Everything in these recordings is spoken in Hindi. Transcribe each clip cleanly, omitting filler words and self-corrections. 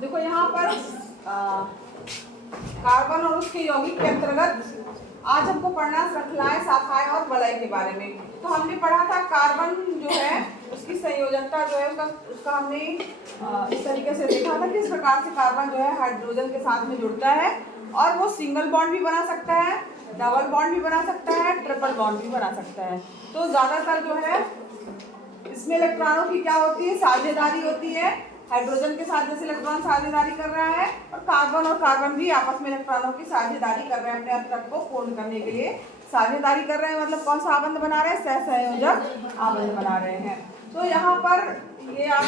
देखो यहाँ पर कार्बन और उसके यौगिक के अंतर्गत आज हमको पढ़ना श्रृंखलाएं, शाखाएं और वलय के बारे में। तो हमने पढ़ा था कार्बन जो है उसकी संयोजकता जो है उसका हमने इस तरीके से देखा था किस प्रकार से कार्बन जो है हाइड्रोजन के साथ में जुड़ता है और वो सिंगल बॉन्ड भी बना सकता है, डबल बॉन्ड भी बना सकता है, ट्रिपल बॉन्ड भी बना सकता है। तो ज्यादातर जो है इसमें इलेक्ट्रॉनों की क्या होती है, साझेदारी होती है। हाइड्रोजन के साथ जैसे इलेक्ट्रॉन साझेदारी कर रहा है और कार्बन भी आपस में इलेक्ट्रॉनों की साझेदारी कर रहे हैं, अपने अंतरक को पूर्ण करने के लिए साझेदारी कर रहे हैं। मतलब कौन सा आबंध बना रहे हैं, सहसंयोजक आबंध बना रहे हैं। तो यहाँ पर ये आप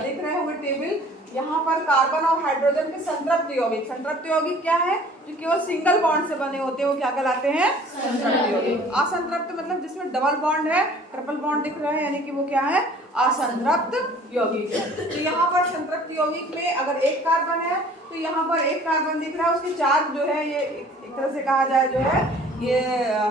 देख रहे होंगे टेबल, यहाँ पर कार्बन और हाइड्रोजन के संतृप्त यौगिक क्या है, जो केवल सिंगल बॉन्ड से बने होते हैं, वो क्या कहलाते हैं, संतृप्त यौगिक। असंतृप्त मतलब जिसमें डबल बॉन्ड है, ट्रिपल बॉन्ड दिख रहा है, यानी कि वो क्या है, असंतृप्त यौगिक है। तो यहाँ पर संतृप्त यौगिक में अगर एक कार्बन है तो यहाँ पर एक कार्बन दिख रहा है, उसके चार जो है ये एक तरह से कहा जाए जो है ये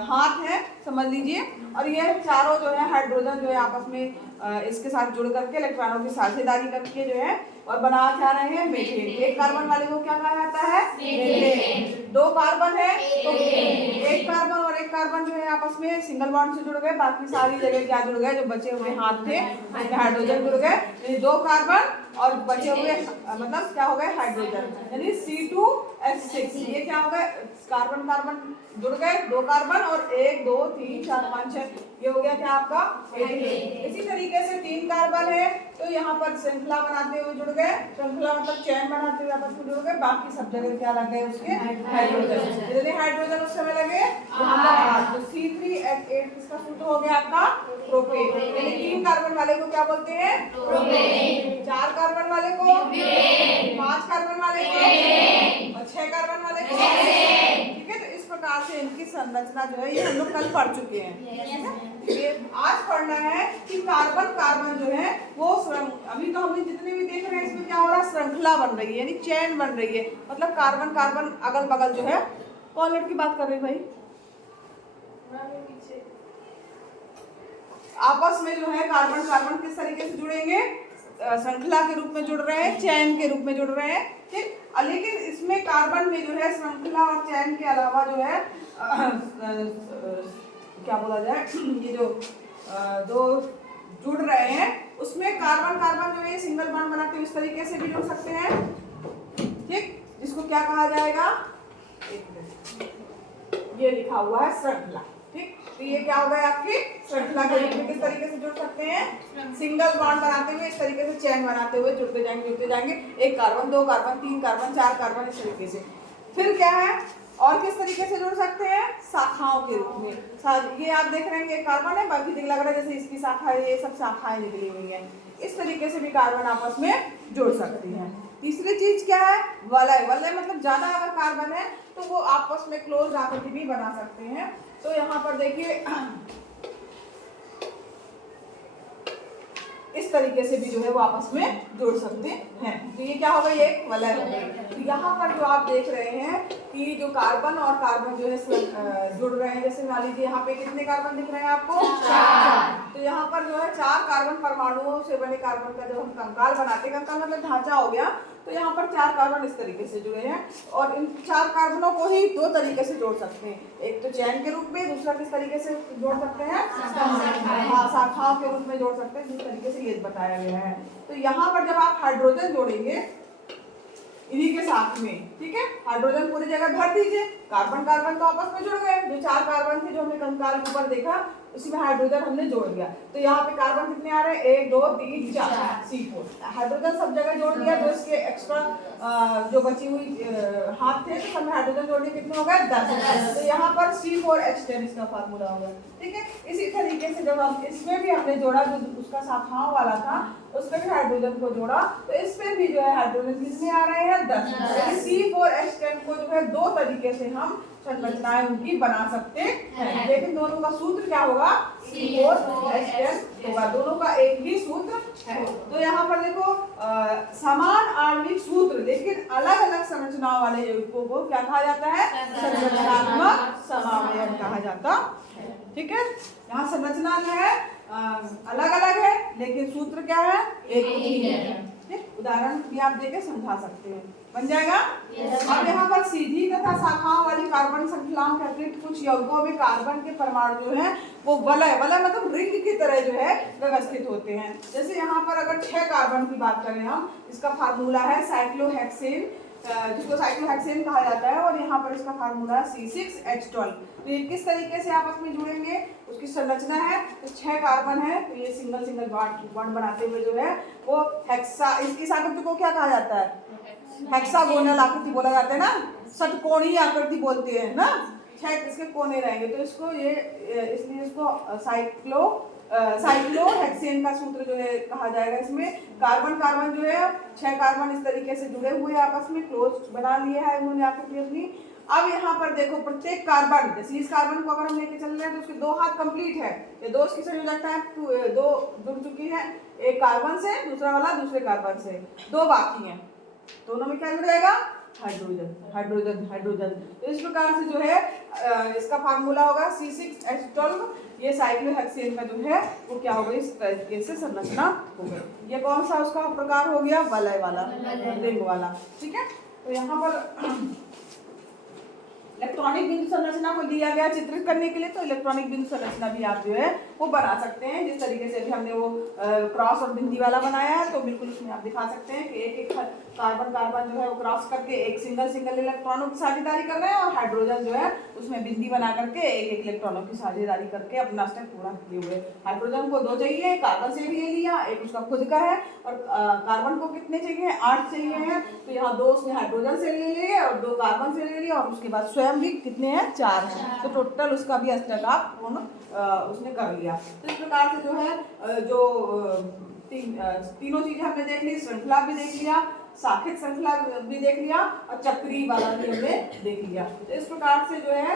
हाथ है समझ लीजिए, और ये चारों जो है हाइड्रोजन जो है आपस में इसके साथ जुड़ करके इलेक्ट्रॉनों की साझेदारी करके जो है और बना क्या रहे हैं, मीथेन। एक कार्बन वाले को क्या कहा जाता है, मीथेन। दो कार्बन है तो एक कार्बन और एक कार्बन जो है आपस में सिंगल बॉन्ड से जुड़ गए, बाकी सारी जगह क्या जुड़ गए, जो बचे हुए हाथ थे उसमें हाइड्रोजन जुड़ गए। दो कार्बन और बचे हुए मतलब क्या हो गए, हाइड्रोजन, यानी C2H6। ये क्या हो गए, कार्बन कार्बन जुड़ गए, दो कार्बन और 1 2 3 4 5 6, ये हो गया क्या आपका एथेन। इसी तरीके से तीन कार्बन है तो यहाँ पर श्रृंखला बनाते हुए जुड़ गए, श्रृंखला मतलब चैन बनाते हुए आपस में जुड़ गए, बाकी सब जगह क्या लग गए उसके, हाइड्रोजन। जितने हाइड्रोजन उस समय लगे तो C3H8 किसका सूत्र हो गया आपका, प्रोपेन। यानी तीन कार्बन वाले को क्या बोलते हैं, प्रोपेन। चार कार्बन वाले को, पांच कार्बन वाले को और 6 कार्बन वाले को, ठीक है। तो इस प्रकार से इनकी संरचना जो है ये हम लोग कल पढ़ चुके हैं। ये आज पढ़ना है कि कार्बन जो है वो अभी तो हमने जितने भी देख रहे हैं इसमें क्या हो रहा है, श्रृंखला बन रही है, यानी चैन बन रही है। मतलब कार्बन अगल बगल जो है, कौन लड़की बात कर रही भाई, आपस में जो है कार्बन किस तरीके से जुड़ेंगे, श्रृंखला के रूप में जुड़ रहे हैं, चैन के रूप में जुड़ रहे हैं, ठीक। लेकिन इसमें कार्बन में जो है श्रृंखला और चैन के अलावा जो है क्या बोला जाए, ये जो दो जुड़ रहे हैं उसमें कार्बन जो है सिंगल बॉन्ड बनाते हुए इस तरीके से भी जुड़ सकते हैं, ठीक। जिसको क्या कहा जाएगा, ये लिखा हुआ है श्रृंखला, ठीक। तो ये क्या हो गया आपकी श्रृंखला के रूप में किस तरीके से जुड़ सकते हैं, सिंगल बॉन्ड बनाते हुए इस तरीके से चैन बनाते हुए जुड़ते जाएंगे, एक कार्बन, दो कार्बन, तीन कार्बन, चार कार्बन, इस तरीके से। फिर क्या है और किस तरीके से जुड़ सकते हैं, शाखाओं के रूप में। ये आप देख रहे हैं कार्बन है, बाकी लग रहा है जैसे इसकी शाखा है, ये सब शाखाएं निकली हुई हैं। इस तरीके से भी कार्बन आपस में जुड़ सकती हैं। तीसरी चीज क्या है, वलय मतलब ज्यादा अगर कार्बन है तो वो आपस में क्लोज आकृति भी बना सकते हैं। तो यहाँ पर देखिए इस तरीके से भी जो है वो आपस में जुड़ सकते हैं। तो ये क्या होगा, ये वलय हो गई। तो यहाँ पर जो आप देख रहे हैं कि जो कार्बन और कार्बन जो है जुड़ रहे हैं, जैसे मान लीजिए यहाँ पे कितने कार्बन दिख रहे हैं आपको, 4। तो यहाँ पर जो है 4 कार्बन परमाणुओं से बने कार्बन का जब हम कंकाल बनाते हैं, कंकाल मतलब ढांचा हो गया, तो यहाँ पर 4 कार्बन इस तरीके से जुड़े हैं और इन 4 कार्बनों को ही 2 तरीके से जोड़ सकते हैं, एक तो चैन के रूप में, दूसरा किस तरीके से जोड़ सकते हैं, शाखाओं के रूप में जोड़ सकते हैं, जिस तरीके से ये बताया गया है। तो यहाँ पर जब आप हाइड्रोजन जोड़ेंगे इन्हीं के साथ में, ठीक है, हाइड्रोजन पूरी जगह भर दीजिए, कार्बन तो आपस में जुड़ गए, जो 4 कार्बन थे जो हमने कंकाल के ऊपर देखा उसी में हाइड्रोजन हमने जोड़ दिया। तो यहाँ पे कार्बन कितने आ रहे हैं, 1 2 3 4, C4। हाइड्रोजन सब जगह जोड़ दिया, तो इसके एक्स्ट्रा जो बची हुई हाथ थे तो सब हाइड्रोजन जोड़ने कितने हो गए, 10। तो यहाँ पर C4H10 इसका फार्मूला होगा, ठीक है। इसी तरीके से जब हम इसमें भी हमने जोड़ा, जो उसका शाखाओं वाला था उसमें भी हाइड्रोजन को जोड़ा, तो इसमें भी जो है हाइड्रोजन कितने आ रहे हैं, 10। C4H10 को जो है 2 तरीके से हम संरचनाएं उनकी बना सकते हैं, लेकिन दोनों का सूत्र क्या होगा, C4H10 होगा, दोनों का एक ही सूत्र है। तो यहाँ पर देखो समान आणविक सूत्र लेकिन अलग अलग संरचनाओं वाले यौगिकों को क्या कहा जाता है, संरचनात्मक समावयव कहा जाता है, ठीक है। यहाँ संरचना जो है अलग अलग है लेकिन सूत्र क्या है, एक ही है। उदाहरण भी आप देके समझा सकते हैं। बन जाएगा। अब यहाँ पर सीधी तथा शाखाओं वाली कार्बन श्रृंखलाओं के अतिरिक्त कुछ यौगिकों में कार्बन के परमाणु जो है वो वलय मतलब रिंग की तरह जो है व्यवस्थित होते हैं। जैसे यहाँ पर अगर 6 कार्बन की बात करें हम, इसका फार्मूला है साइक्लोहेक्सेन, जिसको साइक्लोहेक्सेन कहा जाता है, और यहाँ पर इसका फार्मूला है C6H12। तो ये किस तरीके से आपस में जुड़ेंगे, उसकी संरचना है। तो 6 कार्बन है, तो ये सिंगल सिंगल बॉन्ड बनाते हुए जो है वो हेक्सा, इस आकृति को क्या कहा जाता है, हेक्सागोनल आकृति बोला जाता है ना, षटकोणीय आकृति बोलते हैं ना, 6 इसके कोने रहेंगे। तो इसको ये इसलिए इसको साइक्लोहेक्सेन का सूत्र जो है कहा जाएगा। इसमें कार्बन कार्बन जो है 6 कार्बन इस तरीके से जुड़े हुए आपस में क्लोज बना लिया है उन्होंने आकृति अपनी। अब यहाँ पर देखो प्रत्येक कार्बन, जैसे इस कार्बन को अगर हम लेके चल रहे हैं तो उसके 2 हाथ कंप्लीट है, ये 2 इसकी संयोजकता है, 2 जुड़ चुकी है, एक कार्बन से, दूसरा वाला दूसरे कार्बन से, 2 बाकी हैं, दोनों में क्या जुड़ेगा, हाइड्रोजन हाइड्रोजन हाइड्रोजन। तो इस प्रकार से जो है इसका फार्मूला होगा C6H12। ये साइक्लोहेक्सेन का जो है वो क्या होगा, इस तरीके से संरचना होगी। ये कौन सा उसका प्रकार हो गया, वलय वाला, रिंग वाला, ठीक है। तो यहाँ पर इलेक्ट्रॉनिक बिंदु संरचना को दिया गया चित्रित करने के लिए, तो इलेक्ट्रॉनिक बिंदु संरचना भी आप जो है वो बना सकते हैं। जिस तरीके से भी हमने वो क्रॉस और बिंदी वाला बनाया है, तो बिल्कुल उसमें आप दिखा सकते हैं कि एक एक कार्बन कार्बन जो है वो क्रॉस करके एक सिंगल सिंगल इलेक्ट्रॉनों की साझेदारी कर रहे हैं, और हाइड्रोजन जो है उसमें बिंदी बना करके एक एक इलेक्ट्रॉनों की साझेदारी करके अपना स्टेप पूरा किए हुए। हाइड्रोजन को 2 चाहिए, कार्बन से भी ले लिया, एक उसका खुद का है, और कार्बन को कितने चाहिए, 8 चाहिए हैं, तो यहाँ 2 उसने हाइड्रोजन से ले लिए और 2 कार्बन से ले लिया, और उसके बाद स्वयं भी कितने हैं, 4 हैं, तो टोटल उसका भी अष्टक आप उसने कर लिया। तो इस प्रकार से जो है जो तीनों चीजें हमने देख ली, श्रृंखला भी देख लिया, शाखित श्रृंखला भी देख लिया, और चक्री वाला भी हमने देख लिया। तो इस प्रकार से जो है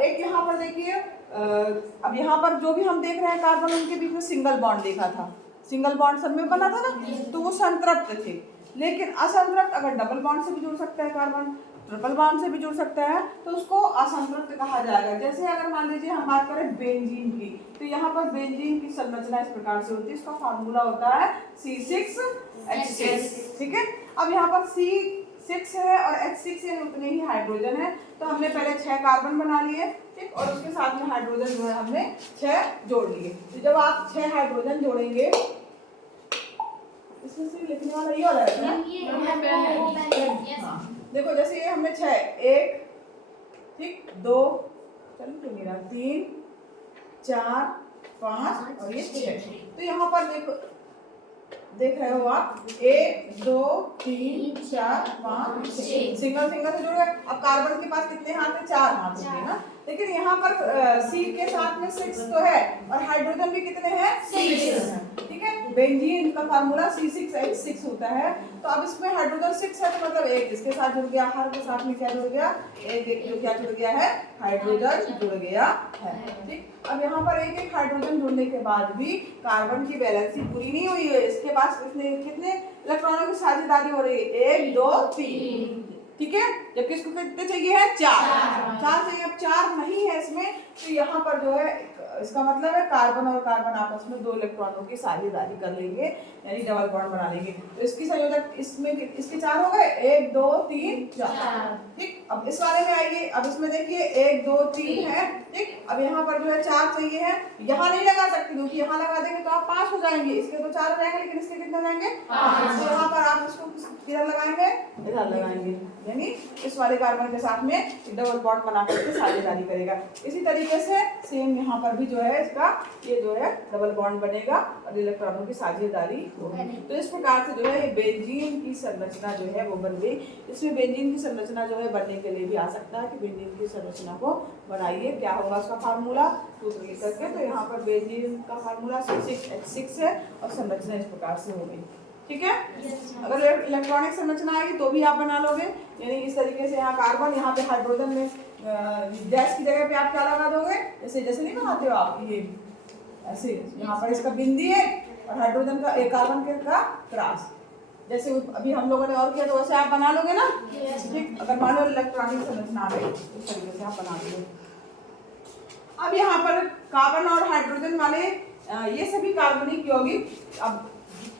एक यहाँ पर देखिए, अब यहाँ पर जो भी हम देख रहे हैं कार्बन, उनके बीच में सिंगल बॉन्ड देखा था, सिंगल बॉन्ड सब में बना था ना, तो वो संतृप्त थे। लेकिन असंतृप्त अगर डबल बॉन्ड से भी जुड़ सकता है कार्बन, ट्रिपल बॉन्ड से भी जुड़ सकता है, तो उसको असंतृप्त कहा जाएगा। जैसे अगर मान लीजिए हम बात करें बेंजीन की, तो यहाँ पर बेंजीन की संरचना इस प्रकार से होती है, इसका फार्मूला होता है C6H6, ठीक है। अब यहाँ पर C6 है और H6 है, उतने ही हाइड्रोजन है, तो हमने पहले 6 कार्बन बना लिए, ठीक, और उसके साथ में हाइड्रोजन जो है हमने 6 जोड़ लिए। तो जब आप 6 हाइड्रोजन जोड़ेंगे, इसमें से लिखने वाला ये वाला है ना, देखो जैसे ये हमने 6, 1, ठीक, 2, चलो तो मेरा 3, 4, 5 और ये 6। तो यहाँ पर देखो, देख रहे हो आप, 1, 2, 3, 4, 5, 6 सिंगल सिंगल से जुड़ गए। अब कार्बन के पास कितने हाथ है, 4 हाथ होंगे ना, लेकिन यहाँ पर C के साथ में 6 तो है, और हाइड्रोजन भी कितने हैं, 6 है, ठीक है। बेंजीन का फार्मूला C6H6 होता है। तो अब इसमें हाइड्रोजन 6 है, तो मतलब एक इसके साथ जुड़ गया, हर के साथ में क्या जुड़ गया, एक जो क्या जुड़ गया है, हाइड्रोजन जुड़ गया है, ठीक। अब यहाँ पर एक एक हाइड्रोजन जुड़ने के बाद भी कार्बन की वैलेंसी पूरी नहीं हुई है, इसके पास कितने इलेक्ट्रॉनों की साझेदारी हो रही है, 1, 2, 3, ठीक है। जबकि इसको कितने चाहिए है, 4 चाहिए। अब 4 नहीं है इसमें, तो यहाँ पर जो है इसका मतलब है कार्बन और कार्बन आपस में 2 इलेक्ट्रॉनों की साझेदारी कर लेंगे, यानी डबल बॉन्ड बना लेंगे। तो इसकी संयोजक इसमें इसके 4 हो गए, 1, 2, 3, 4, ठीक। अब इस वाले में आइए, अब इसमें देखिए 1, 2, 3 है, ठीक। अब यहाँ पर जो है 4 चाहिए है, यहाँ नहीं लगा सकते क्योंकि यहाँ लगा देंगे तो आप 5 हो जाएंगे, इसके तो 4 हो जाएंगे, लेकिन इसके कितने हो जाएंगे, 5। तो यहाँ पर आप इसको किधर लगाएंगे, इधर लगाएंगे, यानी इस वाले कार्बन के साथ में डबल बॉन्ड बना करके साझेदारी करेगा। इसी तरीके से सेम यहाँ पर भी जो है इसका ये जो है डबल बॉन्ड बनेगा और इलेक्ट्रॉनों की साझेदारी होगी। तो इस प्रकार से जो है ये बेंजीन की संरचना जो है वो बन गई। इसमें बेंजीन की संरचना जो है बनने के लिए भी आ सकता है कि बेंजीन की संरचना को बनाइए, क्या होगा उसका फार्मूला सूत्र लिख करके। तो यहाँ पर बेंजीन का फार्मूला C6H6 है और संरचना इस प्रकार से हो गई, ठीक है। अगर इलेक्ट्रॉनिक संरचना आएगी तो भी आप बना लोगे, यानी इस तरीके से यहाँ कार्बन, यहाँ पे हाइड्रोजन में गैस की जगह पे आप क्या लगा दोगे, जैसे नहीं बनाते हो आप, ये ऐसे यहाँ पर इसका बिंदी है और हाइड्रोजन का एक कार्बन के का क्रॉस, जैसे अभी हम लोगों ने और किया, तो वैसे आप बना लोगे ना, ठीक। अगर मान लो इलेक्ट्रॉनिक संरचना आ गई इस तरीके से आप बना लोगे। अब यहाँ पर कार्बन और हाइड्रोजन वाले ये सभी कार्बनिक यौगिक अब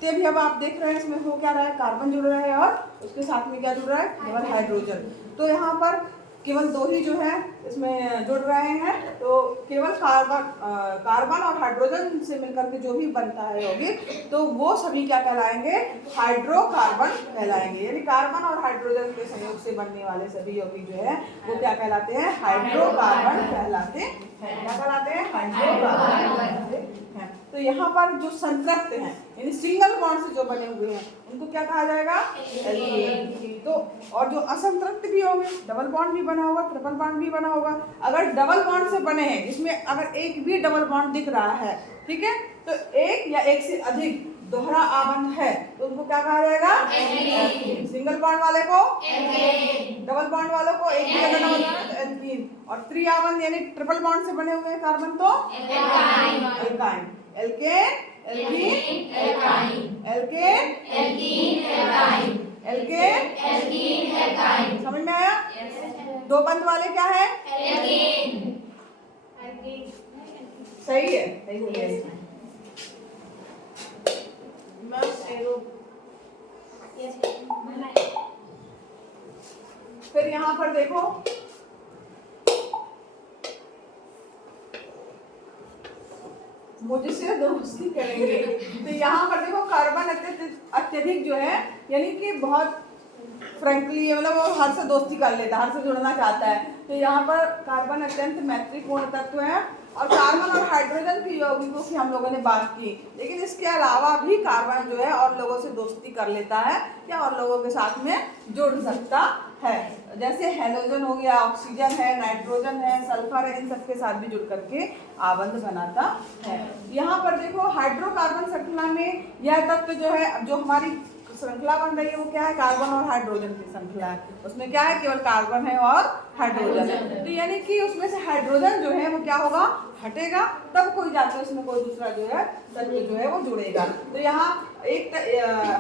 जितने भी अब आप देख रहे हैं इसमें हो क्या रहा है, कार्बन जुड़ रहा है और उसके साथ में क्या जुड़ रहा है, केवल हाइड्रोजन। तो यहाँ पर केवल 2 ही जो है इसमें जुड़ रहे हैं। तो केवल कार्बन और हाइड्रोजन से मिलकर के जो भी बनता है यौगिक, तो वो सभी क्या कहलाएंगे, हाइड्रोकार्बन कहलाएंगे। यानी कार्बन और हाइड्रोजन के संयोग से बनने वाले सभी यौगिक जो है वो क्या कहलाते हैं, हाइड्रोकार्बन कहलाते हैं। क्या कहलाते हैं, हाइड्रोकार्बन। तो यहाँ पर जो संतृप्त हैं यानी सिंगल बॉन्ड से जो बने हुए हैं उनको क्या कहा जाएगा, एल्केन। तो और जो असंतृप्त भी होंगे, डबल बॉन्ड भी बना होगा, ट्रिपल बॉन्ड भी बना होगा, अगर डबल बॉन्ड से बने हैं जिसमें अगर एक भी डबल बॉन्ड दिख रहा है, ठीक है, तो एक या एक से अधिक दोहरा आबंध है तो उनको क्या कहा जाएगा, सिंगल बॉन्ड वाले को एल्केन, डबल बॉन्ड वालों को एक भी अगर डबल बॉन्ड तो एल्कीन, और त्रिआबंध यानी ट्रिपल बॉन्ड से बने हुए कार्बन तो alkyne. Alkane, alkene, alkyne, alkane, alkene, alkyne, alkane, alkene, alkyne. समझ में आया? दो बंध वाले क्या है, एल्केन। सही है, सही बोलिए। फिर यहाँ पर देखो मुझसे दोस्ती करेंगे, तो यहाँ पर देखो कार्बन अत्यधिक जो है यानी कि बहुत फ्रेंकली मतलब वो हर से दोस्ती कर लेता है, हर से जुड़ना चाहता है। तो यहाँ पर कार्बन अत्यंत मैत्रीपूर्ण तत्व है। और कार्बन और हाइड्रोजन की यौगिकों की हम लोगों ने बात की, लेकिन इसके अलावा भी कार्बन जो है और लोगों से दोस्ती कर लेता है या और लोगों के साथ में जुड़ सकता है। जैसे हेलोजन हो गया, ऑक्सीजन है, नाइट्रोजन है, सल्फर है, इन सबके साथ भी जुड़ करके आबंध बनाता है। यहाँ पर देखो हाइड्रोकार्बन श्रृंखला में यह तत्व जो है, जो हमारी श्रृंखला बन रही है वो क्या है, कार्बन और हाइड्रोजन की श्रृंखला है। उसमें क्या है, केवल कार्बन है और हाइड्रोजन है। तो यानी कि उसमें से हाइड्रोजन जो है वो क्या होगा, हटेगा, तब कोई जाकर उसमें कोई दूसरा जो है तत्व जो है वो जुड़ेगा। तो यहाँ एक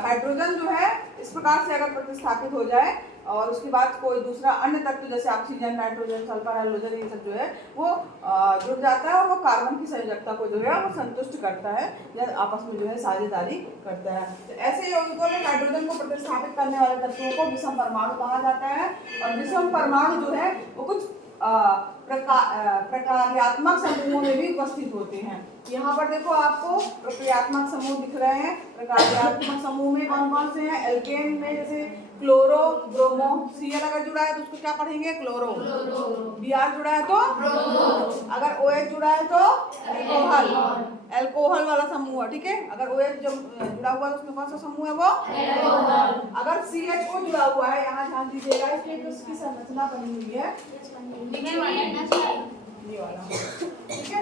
हाइड्रोजन जो है इस प्रकार से अगर प्रतिस्थापित हो जाए और उसके बाद कोई दूसरा अन्य तत्व जैसे ऑक्सीजन, नाइट्रोजन, सल्फर, हाइड्रोजन ये सब जो है वो जुड़ जाता है और वो कार्बन की संयोजकता को जो है वो संतुष्ट करता है या आपस में जो है साझेदारी करता है। तो ऐसे यौगिकों में हाइड्रोजन को प्रतिस्थापित करने वाले तत्वों को विषम परमाणु कहा जाता है। और विषम परमाणु जो है वो कुछ प्रकार्यात्मक समूहों में भी उपस्थित होते हैं। यहाँ पर देखो आपको प्रक्रियात्मक समूह दिख रहे हैं। प्रकार्यात्मक समूह में कौन कौन से हैं, एल्केन में जैसे क्लोरो, ब्रोमो, Cl अगर जुड़ा है तो उसको क्या पढ़ेंगे, क्लोरो। Br जुड़ा है तो ब्रोमो, अगर OH जुड़ा है तो एल्कोहल, एल्कोहल वाला समूह है, ठीक है। अगर OH जब जुड़ा हुआ है तो उसमें कौन सा समूह है, वो एल्कोहल। अगर CHO जुड़ा हुआ है, यहाँ ध्यान दीजिएगा, इसमें तो उसकी संरचना बनी हुई है ये वाला, ठीक है।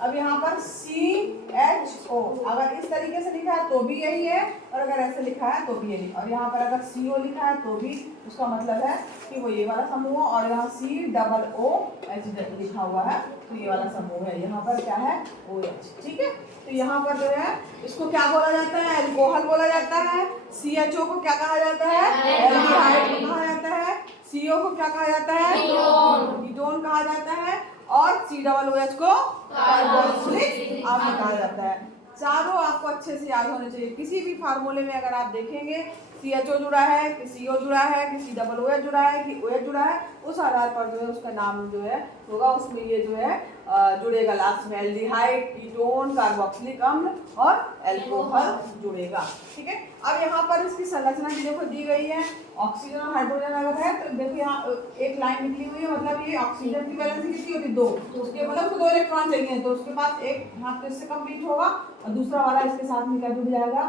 अब यहाँ पर CHO अगर इस तरीके से लिखा है तो भी यही है, और अगर ऐसे लिखा है तो भी यही। और यहाँ पर अगर CO लिखा है तो भी उसका मतलब है कि वो ये वाला समूह, और यहाँ COOH लिखा हुआ है तो ये वाला समूह है। यहाँ पर क्या है, OH, ठीक है। तो यहाँ पर जो है इसको क्या बोला जाता है, एल्कोहल बोला जाता है। CHO को क्या कहा जाता है, एल्डिहाइड को कहा जाता है। CO को क्या कहा जाता है, कीटोन कहा जाता है। और COOH को कार्बोक्सिलिक अम्ल कहा जाता है। चारों आपको अच्छे से याद होने चाहिए। किसी भी फार्मूले में अगर आप देखेंगे CHO जुड़ा है कि CO जुड़ा है कि COOH जुड़ा है कि OH जुड़ा है, उस आधार पर जो है उसका नाम जो है होगा, उसमें ये जो है जुड़ेगा लास्ट में, एल्डिहाइड, कीटोन, कार्बोक्सिलिक अम्ल और एल्कोहल जुड़ेगा, ठीक है। अब यहाँ पर इसकी संरचना भी देखो दी गई है। ऑक्सीजन और हाइड्रोजन अगर है तो देखो यहाँ एक लाइन निकली हुई है, मतलब ये ऑक्सीजन की वैलेंसी कितनी होती है, 2, तो उसके मतलब उसको 2 इलेक्ट्रॉन चाहिए, तो उसके पास एक हाथ तो इससे कंप्लीट होगा और दूसरा वाला इसके साथ में क्या जुड़ जाएगा,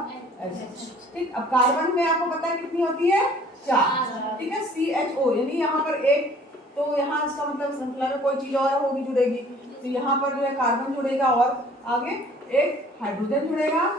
ठीक। अब कार्बन में आपको पता है कितनी होती है, 4, ठीक है। CHO यानी यहाँ पर एक, तो यहाँ इसका मतलब श्रृंखला में कोई चीज और होगी जुड़ेगी, तो यहाँ पर जो है कार्बन जुड़ेगा और आगे एक हाइड्रोजन जुड़ेगा।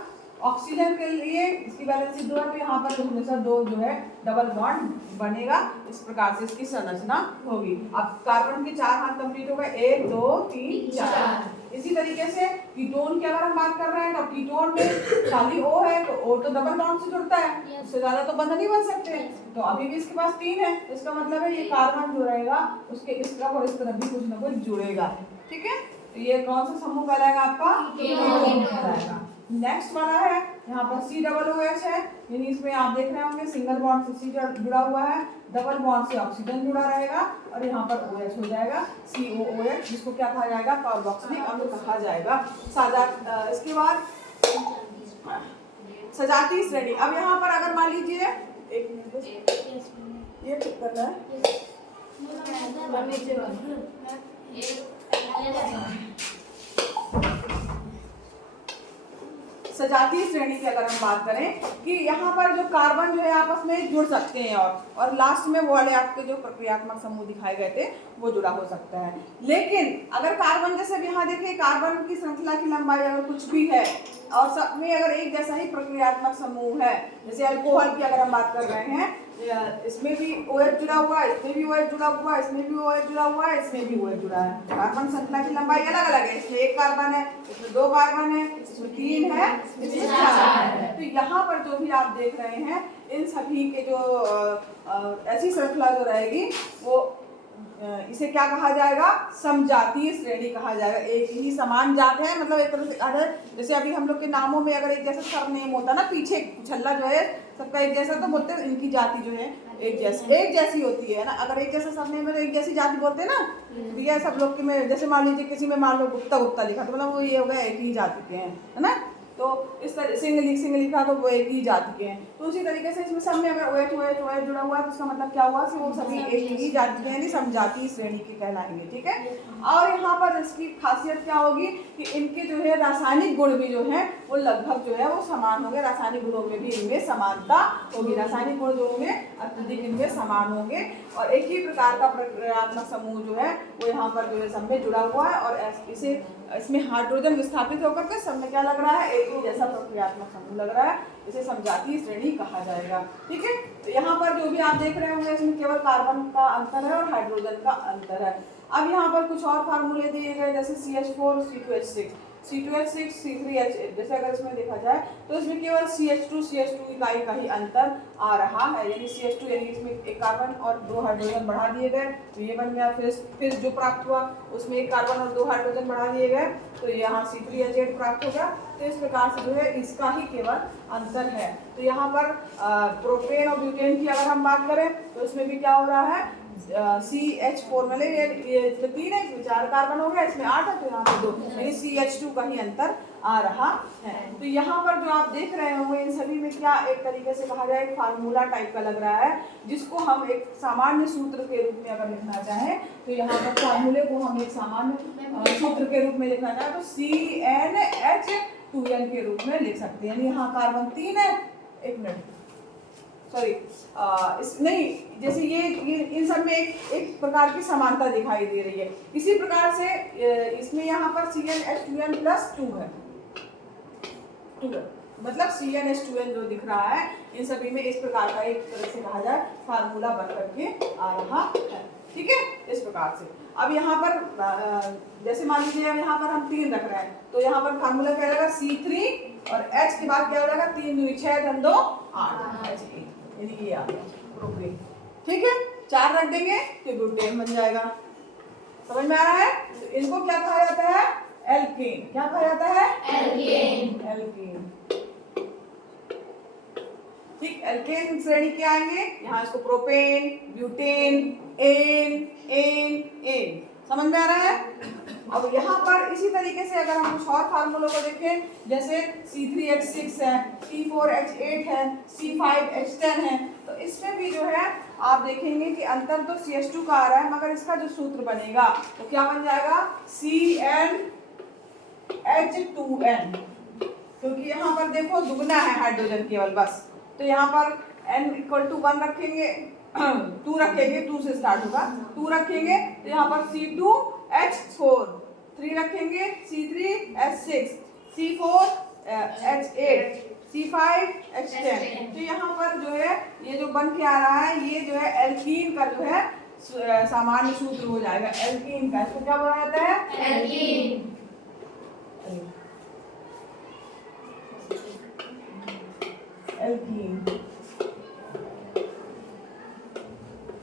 ऑक्सीजन के लिए इसकी वैलेंसी 2 है, तो यहाँ पर हमेशा 2 जो है डबल बॉन्ड बनेगा। इस प्रकार से इसकी संरचना होगी। अब कार्बन के 4 हाथ कंप्लीट हो गए, 1 2 3 4। इसी तरीके से कीटोन की अगर हम बात कर रहे हैं तो कीटोन में खाली O है, तो O तो डबल बॉन्ड से जुड़ता है, उससे ज्यादा तो बंध नहीं बन सकते, तो अभी भी इसके पास 3 है। इसका मतलब है ये कार्बन जो रहेगा उसके इस तरफ और इस तरफ भी कुछ ना कुछ जुड़ेगा, ठीक है। तो ये कौन सा समूह कहलाएगा आपका, कीटोन कहलाएगा। नेक्स्ट वाला है यहाँ पर COOH है, यानी इसमें आप देख रहे होंगे सिंगल बॉन्ड से C जुड़ा हुआ है, डबल बॉन्ड से ऑक्सीजन जुड़ा रहेगा और यहाँ पर OH हो जाएगा COOH, जिसको क्या कहा जाएगा, कार्बोक्सिलिक अम्ल कहा जाएगा। इसके बाद सजातीय श्रेणी। अब यहाँ पर अगर मान लीजिए एक मिनट ये चेक करना है, सजातीय श्रेणी की अगर हम बात करें कि यहाँ पर जो कार्बन जो है आपस में जुड़ सकते हैं और लास्ट में वो वाले आपके जो प्रक्रियात्मक समूह दिखाए गए थे वो जुड़ा हो सकता है। लेकिन अगर कार्बन जैसे अब यहाँ देखिए कार्बन की श्रृंखला की लंबाई अगर कुछ भी है और सब में अगर एक जैसा ही प्रक्रियात्मक समूह है, जैसे अल्कोहल की अगर हम बात कर रहे हैं, इसमें भी OH जुड़ा हुआ है, इसमें भी OH जुड़ा हुआ है, इसमें भी OH जुड़ा हुआ है, इसमें भी OH जुड़ा है। कार्बन श्रृंखला की लंबाई अलग अलग है, इसमें 1 कार्बन है, इसमें 2 कार्बन है, इसमें 3 है, इसमें 4 है। तो यहाँ पर जो भी आप देख रहे हैं इन सभी के जो ऐसी श्रृंखला जो रहेगी वो इसे क्या कहा जाएगा, समजातीय श्रेणी कहा जाएगा। एक ही समान जात है, मतलब एक तरह से अगर जैसे अभी हम लोग के नामों में अगर एक जैसा सरनेम होता ना, पीछे छल्ला जो है सबका एक जैसा, तो बोलते हैं इनकी जाति जो है एक जैसी होती है ना। अगर एक जैसा सरनेम में तो एक जैसी जाति बोलते हैं ना, भैया सब लोग के में जैसे मान लीजिए किसी में मान लो गुप्ता लिखा तो मतलब वो ये हो गया एक ही जाति के हैं, है ना। तो इस तरह सिंह लिखा तो वो एक ही जाति के हैं। तो उसी तरीके से इसमें सब में अगर OH जुड़ा हुआ है तो उसका मतलब क्या हुआ कि वो सभी एक ही जाति के हैं, समजातीय श्रेणी के कहलाएंगे, ठीक है। और यहाँ पर इसकी खासियत क्या होगी कि इनके जो है रासायनिक गुण भी जो है वो लगभग जो है वो समान होंगे, रासायनिक गुणों में भी इनमें समानता होगी, रासायनिक गुण जो होंगे अत्यधिक इनमें समान होंगे और एक ही प्रकार का प्रक्रियात्मक समूह जो है वो यहाँ पर जो है सब में जुड़ा हुआ है और इसे इसमें हाइड्रोजन विस्थापित होकर के सब में क्या लग रहा है, एक ही जैसा प्रक्रियात्मक समूह लग रहा है, इसे समजातीय श्रेणी कहा जाएगा, ठीक है। तो यहाँ पर जो भी आप देख रहे होंगे इसमें केवल कार्बन का अंतर है और हाइड्रोजन का अंतर है। अब यहाँ पर कुछ और फार्मूले दिए गए जैसे CH4 C2H6 C3H8, जैसे अगर इसमें देखा जाए तो इसमें केवल CH2 इकाई का ही अंतर आ रहा है, यानी CH2 यानी इसमें एक कार्बन और 2 हाइड्रोजन बढ़ा दिए गए तो ये बन गया। फिर जो प्राप्त हुआ उसमें एक कार्बन और 2 हाइड्रोजन बढ़ा दिए गए तो यहाँ C3H8 प्राप्त होगा। तो इस प्रकार से जो है इसका ही केवल अंतर है। तो यहाँ पर प्रोपेन और ब्यूटेन की अगर हम बात करें तो इसमें भी क्या हो रहा है, CH4 मतलब ये 3 है, इसमें 4 कार्बन हो गया, इसमें 8 है तो यहाँ पर 2, यानी CH2 का ही अंतर आ रहा है। तो यहाँ पर जो आप देख रहे होंगे इन सभी में क्या एक तरीके से कहा जाए फार्मूला टाइप का लग रहा है, जिसको हम एक सामान्य सूत्र के रूप में अगर लिखना चाहें तो यहाँ पर फार्मूले को हम एक सामान्य सूत्र के रूप में लिखना चाहें तो CnH2n के रूप में लिख सकते हैं। यानी यहाँ कार्बन 3 है, एक मिनट सॉरी नहीं, जैसे ये इन सब में एक प्रकार की समानता दिखाई दे रही है। इसी प्रकार से इसमें यहाँ पर CnH2n + 2 है, मतलब CnH2n जो दिख रहा है इन सभी में इस प्रकार का एक तरह से कहा जाए फार्मूला बन करके आ रहा है, ठीक है, इस प्रकार से। अब यहाँ पर जैसे मान लीजिए यहाँ पर हम 3 रख रहे हैं तो यहाँ पर फार्मूला क्या रहेगा, C3 और H के बाद क्या हो जाएगा, 3 दूनी 6 धन 2 8, यानी ये आ गया प्रोपेन, ठीक है। 4 रख देंगे तो ब्यूटेन बन जाएगा, समझ में आ रहा है। तो इनको क्या कहा जाता है, एल्केन। क्या कहा जाता है, एल्केन, ठीक। एल्केन श्रेणी के आएंगे, यहाँ इसको प्रोपेन, ब्यूटेन, एन, समझ में आ रहा है। अब यहाँ पर इसी तरीके से अगर हम कुछ और फार्मूलों को देखें जैसे C3H6 है, C4H8 है, C5H10 है, तो इसमें भी जो है आप देखेंगे कि अंतर तो CH2 का आ रहा है मगर इसका जो सूत्र बनेगा तो क्या बन जाएगा, CnH2n, क्योंकि यहाँ पर देखो दुगना है हाइड्रोजन केवल बस, तो यहाँ पर n = 1 रखेंगे, 2 रखेंगे, 2 से स्टार्ट होगा, 2 रखेंगे तो यहाँ पर C2H4, 3 रखेंगे C3H6, C4H8, C5H10। तो यहाँ पर जो है ये जो बन के आ रहा है ये जो है एल्कीन का जो है सामान्य सूत्र हो जाएगा, एल्कीन का। इसको क्या बोला जाता है, एल्कीन।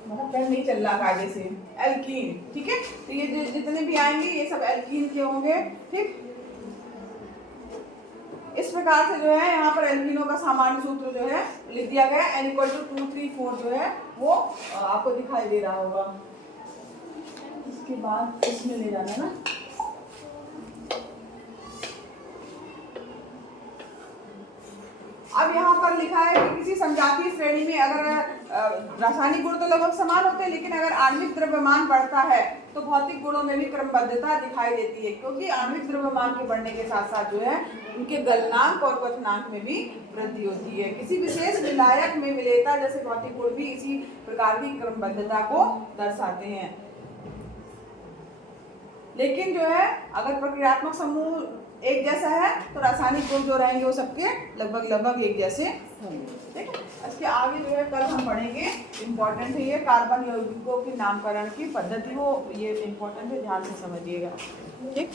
मतलब पेन नहीं चल रहा कायदे से, एल्कीन, ठीक है। तो ये जितने भी आएंगे ये सब एल्कीन के होंगे, ठीक। इस प्रकार प्रकार से जो है यहाँ पर एल्कीनों का सामान्य सूत्र जो है लिख दिया गया, N=2, 3, 4 जो है वो आपको दिखाई दे रहा होगा। इसके बाद इसमें ले जाना ना, अब यहाँ पर लिखा है कि किसी समजातीय श्रेणी में अगर रासायनिक गुण तो लगभग समान होते हैं, लेकिन अगर आणविक द्रव्यमान बढ़ता है तो भौतिक गुणों में भी क्रमबद्धता दिखाई देती है, क्योंकि आणविक द्रव्यमान के बढ़ने के साथ साथ जो है उनके गलनांक और क्वथनांक में भी वृद्धि होती है। किसी विशेष विलायक में विलेयता जैसे भौतिक गुण भी इसी प्रकार की क्रमबद्धता को दर्शाते हैं। लेकिन जो है अगर प्रक्रियात्मक समूह एक जैसा है तो रासायनिक गुण जो रहेंगे वो सबके लगभग एक जैसे होंगे। ठीक है, इसके आगे जो है कल हम पढ़ेंगे, इम्पोर्टेंट है ये कार्बन यौगिकों के नामकरण की पद्धति, वो ये इम्पोर्टेंट है, ध्यान से समझिएगा। ठीक।